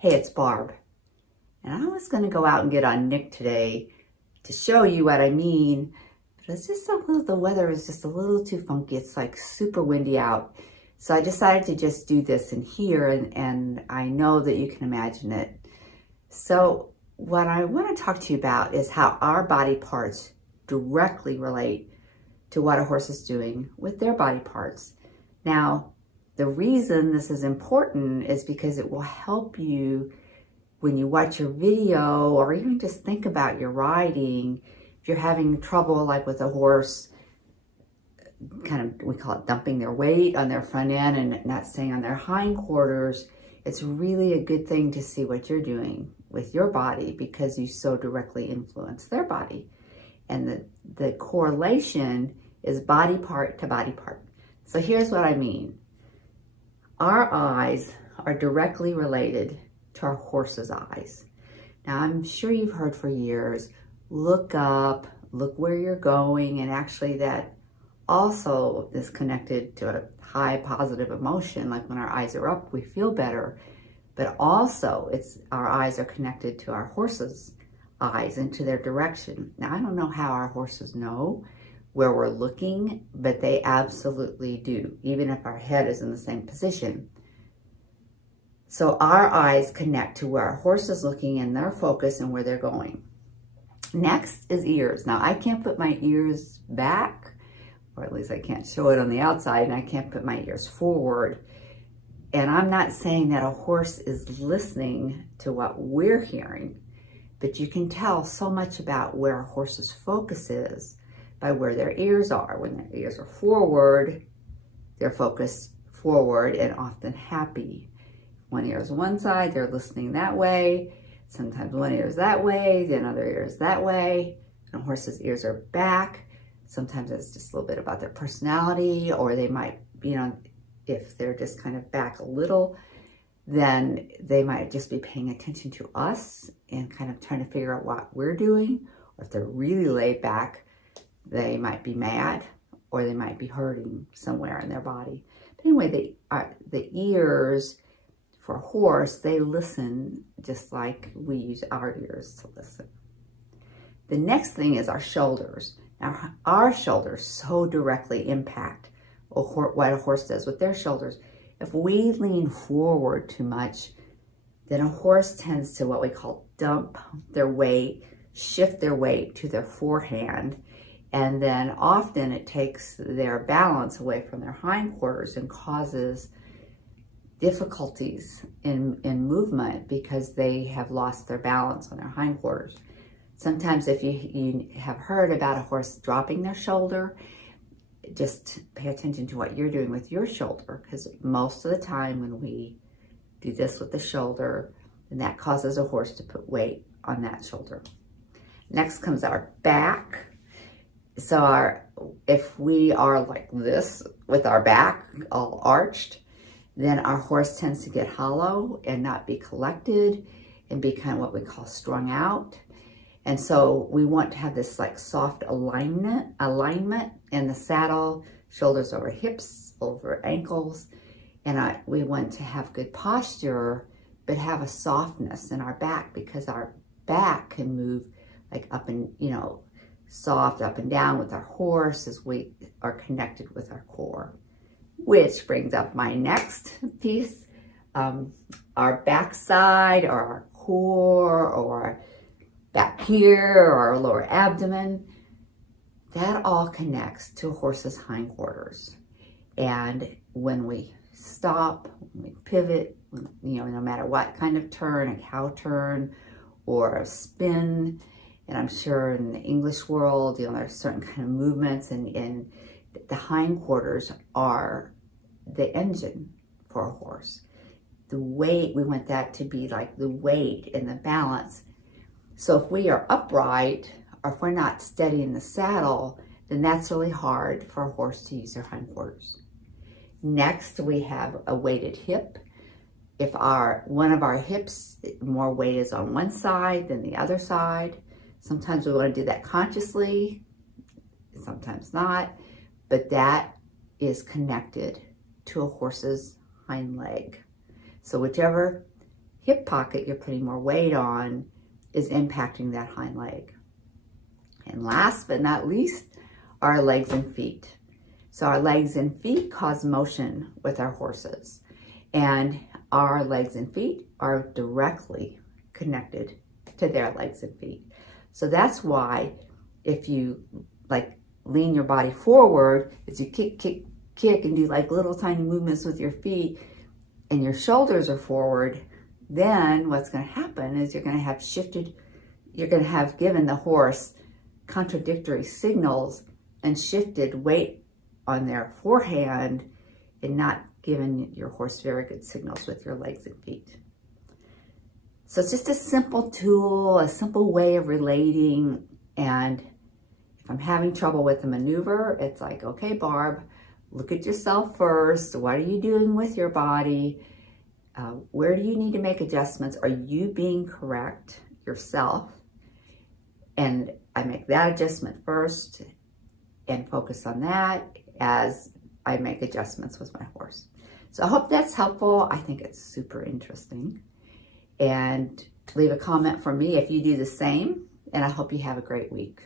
Hey, it's Barb. And I was going to go out and get on Nick today to show you what I mean. But it's just the weather is just a little too funky. It's like super windy out. So I decided to just do this in here, and I know that you can imagine it. So what I want to talk to you about is how our body parts directly relate to what a horse is doing with their body parts. Now, the reason this is important is because it will help you when you watch your video, or even just think about your riding. If you're having trouble like with a horse, kind of, we call it dumping their weight on their front end and not staying on their hindquarters, it's really a good thing to see what you're doing with your body, because you so directly influence their body. And the correlation is body part to body part. So here's what I mean. Our eyes are directly related to our horse's eyes. Now, I'm sure you've heard for years, look up, look where you're going, and actually that also is connected to a high positive emotion. Like when our eyes are up, we feel better, but also our eyes are connected to our horse's eyes and to their direction. Now, I don't know how our horses know where we're looking, but they absolutely do, even if our head is in the same position. So our eyes connect to where our horse is looking and their focus and where they're going. Next is ears. Now, I can't put my ears back, or at least I can't show it on the outside, and I can't put my ears forward. And I'm not saying that a horse is listening to what we're hearing, but you can tell so much about where a horse's focus is by where their ears are. When their ears are forward, they're focused forward and often happy. One ear is one side, they're listening that way. Sometimes one ear is that way, the other ear is that way. And a horse's ears are back. Sometimes it's just a little bit about their personality, or they might, if they're just kind of back a little, then they might just be paying attention to us and kind of trying to figure out what we're doing. Or if they're really laid back, they might be mad, or they might be hurting somewhere in their body. But anyway, the ears for a horse, they listen just like we use our ears to listen. The next thing is our shoulders. Now, our shoulders so directly impact what a horse does with their shoulders. If we lean forward too much, then a horse tends to what we call dump their weight, shift their weight to their forehand, and then often it takes their balance away from their hindquarters and causes difficulties in movement because they have lost their balance on their hindquarters. Sometimes if you have heard about a horse dropping their shoulder, just pay attention to what you're doing with your shoulder, because most of the time when we do this with the shoulder, then that causes a horse to put weight on that shoulder. Next comes our back. So if we are like this with our back all arched, then our horse tends to get hollow and not be collected and be kind of what we call strung out. And so we want to have this like soft alignment in the saddle, shoulders over hips, over ankles. And we want to have good posture, but have a softness in our back, because our back can move like up and, soft up and down with our horse as we are connected with our core. Which brings up my next piece, our backside, or our core, or back here, or our lower abdomen. That all connects to a horse's hindquarters. And when we stop, when we pivot, no matter what kind of turn, a cow turn or a spin, and I'm sure in the English world, there's certain kind of movements, and the hindquarters are the engine for a horse. The weight, we want that to be like the weight and the balance. So if we are upright, or if we're not steady in the saddle, then that's really hard for a horse to use their hindquarters. Next, we have a weighted hip. If one of our hips, more weight is on one side than the other side. Sometimes we want to do that consciously, sometimes not, but that is connected to a horse's hind leg. So whichever hip pocket you're putting more weight on is impacting that hind leg. And last but not least, our legs and feet. So our legs and feet cause motion with our horses, and our legs and feet are directly connected to their legs and feet. So that's why if you like lean your body forward, as you kick, kick, kick, and do like little tiny movements with your feet, and your shoulders are forward, then what's going to happen is you're going to have shifted, you're going to have given the horse contradictory signals and shifted weight on their forehand and not given your horse very good signals with your legs and feet. So it's just a simple tool, a simple way of relating. And if I'm having trouble with the maneuver, it's like, okay, Barb, look at yourself first. What are you doing with your body? Where do you need to make adjustments? Are you being correct yourself? And I make that adjustment first and focus on that as I make adjustments with my horse. So I hope that's helpful. I think it's super interesting. And leave a comment for me if you do the same. And I hope you have a great week.